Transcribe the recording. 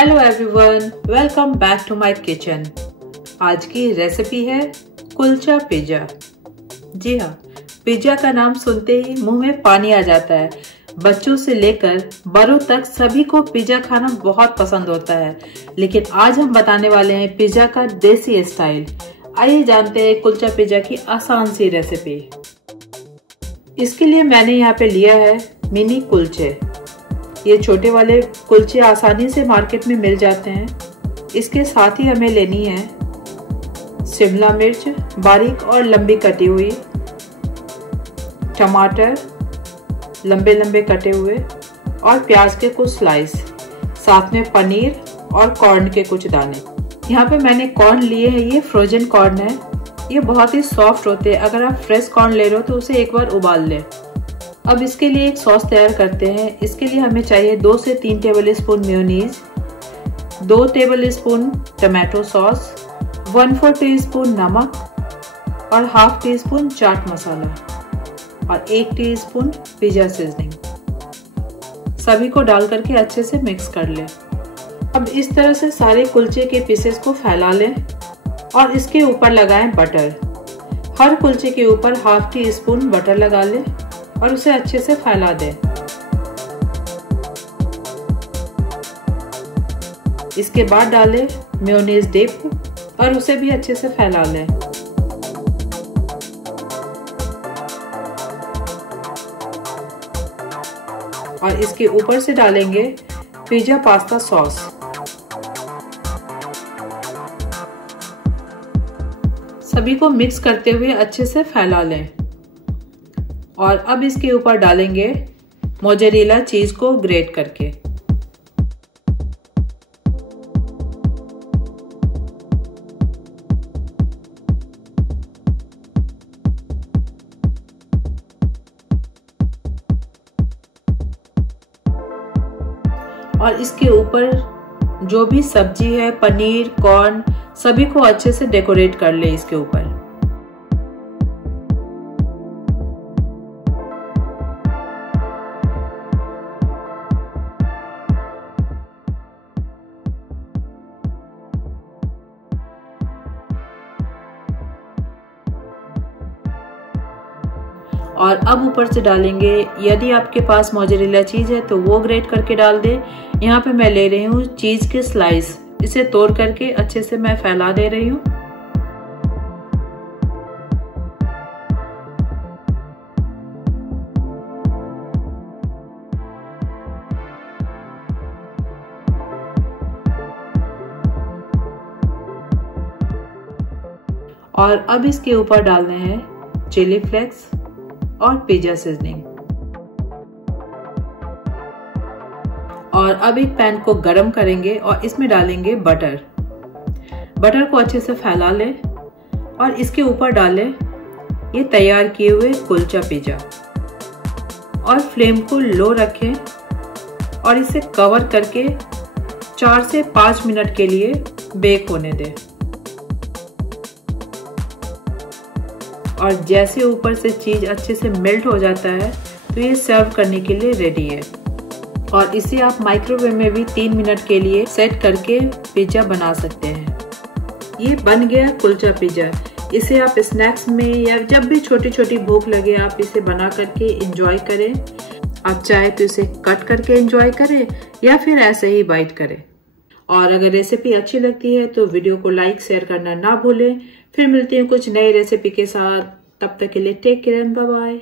Hello everyone, welcome back to my kitchen. आज की recipe है कुलचा पिज्जा। जी हाँ, पिज्जा का नाम सुनते ही मुंह में पानी आ जाता है। बच्चों से लेकर बड़ों तक सभी को पिज्जा खाना बहुत पसंद होता है। लेकिन आज हम बताने वाले हैं पिज्जा का देसी स्टाइल। आइए जानते हैं कुलचा पिज्जा की आसान सी रेसिपी। इसके लिए मैंने यहाँ पे लिया है मिनी कुलचे। ये छोटे वाले कुलचे आसानी से मार्केट में मिल जाते हैं। इसके साथ ही हमें लेनी है शिमला मिर्च बारीक और लंबी कटी हुई, टमाटर लंबे लंबे कटे हुए और प्याज के कुछ स्लाइस, साथ में पनीर और कॉर्न के कुछ दाने। यहाँ पे मैंने कॉर्न लिए हैं, ये फ्रोजन कॉर्न है। ये बहुत ही सॉफ्ट होते हैं। अगर आप फ्रेश कॉर्न ले रहे हो तो उसे एक बार उबाल लें। अब इसके लिए एक सॉस तैयार करते हैं। इसके लिए हमें चाहिए 2 से 3 tablespoon mayonnaise, 2 tablespoon tomato sauce, 1/4 teaspoon नमक और ½ टीस्पून चाट मसाला और 1 टीस्पून पिज्जा सीजनिंग। सभी को डाल करके अच्छे से मिक्स कर लें। अब इस तरह से सारे कुलचे के पीसेस को फैला लें और इसके ऊपर लगाएं बटर। हर कुलचे के ऊपर ½ टीस्पून बटर लगा लें और उसे अच्छे से फैला दें। इसके बाद डालें मेयोनीज डिप और उसे भी अच्छे से फैला लें। और इसके ऊपर से डालेंगे पिज्जा पास्ता सॉस। सभी को मिक्स करते हुए अच्छे से फैला लें। और अब इसके ऊपर डालेंगे मोज़रेला चीज को ग्रेट करके। और इसके ऊपर जो भी सब्जी है, पनीर, कॉर्न, सभी को अच्छे से डेकोरेट कर ले इसके ऊपर। और अब ऊपर से डालेंगे, यदि आपके पास मोज़रेला चीज है तो वो ग्रेट करके डाल दें। यहाँ पे मैं ले रही हूँ चीज के स्लाइस। इसे तोड़ करके अच्छे से मैं फैला दे रही हूँ। और अब इसके ऊपर डालने हैं चिली फ्लेक्स और पिज्जा सीजनिंग। और अब एक पैन को गरम करेंगे और इसमें डालेंगे बटर। बटर को अच्छे से फैला लें और इसके ऊपर डालें ये तैयार किए हुए कुलचा पिज्जा। और फ्लेम को लो रखें और इसे कवर करके 4 से 5 मिनट के लिए बेक होने दें। और जैसे ऊपर से चीज अच्छे से मेल्ट हो जाता है तो ये सर्व करने के लिए रेडी है। और इसे आप माइक्रोवेव में भी 3 मिनट के लिए सेट करके पिज्जा बना सकते हैं। ये बन गया कुलचा पिज्जा। इसे आप स्नैक्स में या जब भी छोटी छोटी भूख लगे आप इसे बना करके एंजॉय करें। आप चाहे तो इसे कट करके एंजॉय करें या फिर ऐसे ही बाइट करें। और अगर रेसिपी अच्छी लगती है तो वीडियो को लाइक शेयर करना ना भूलें। फिर मिलते हैं कुछ नई रेसिपी के साथ। तब तक के लिए टेक केयर, बाय बाय।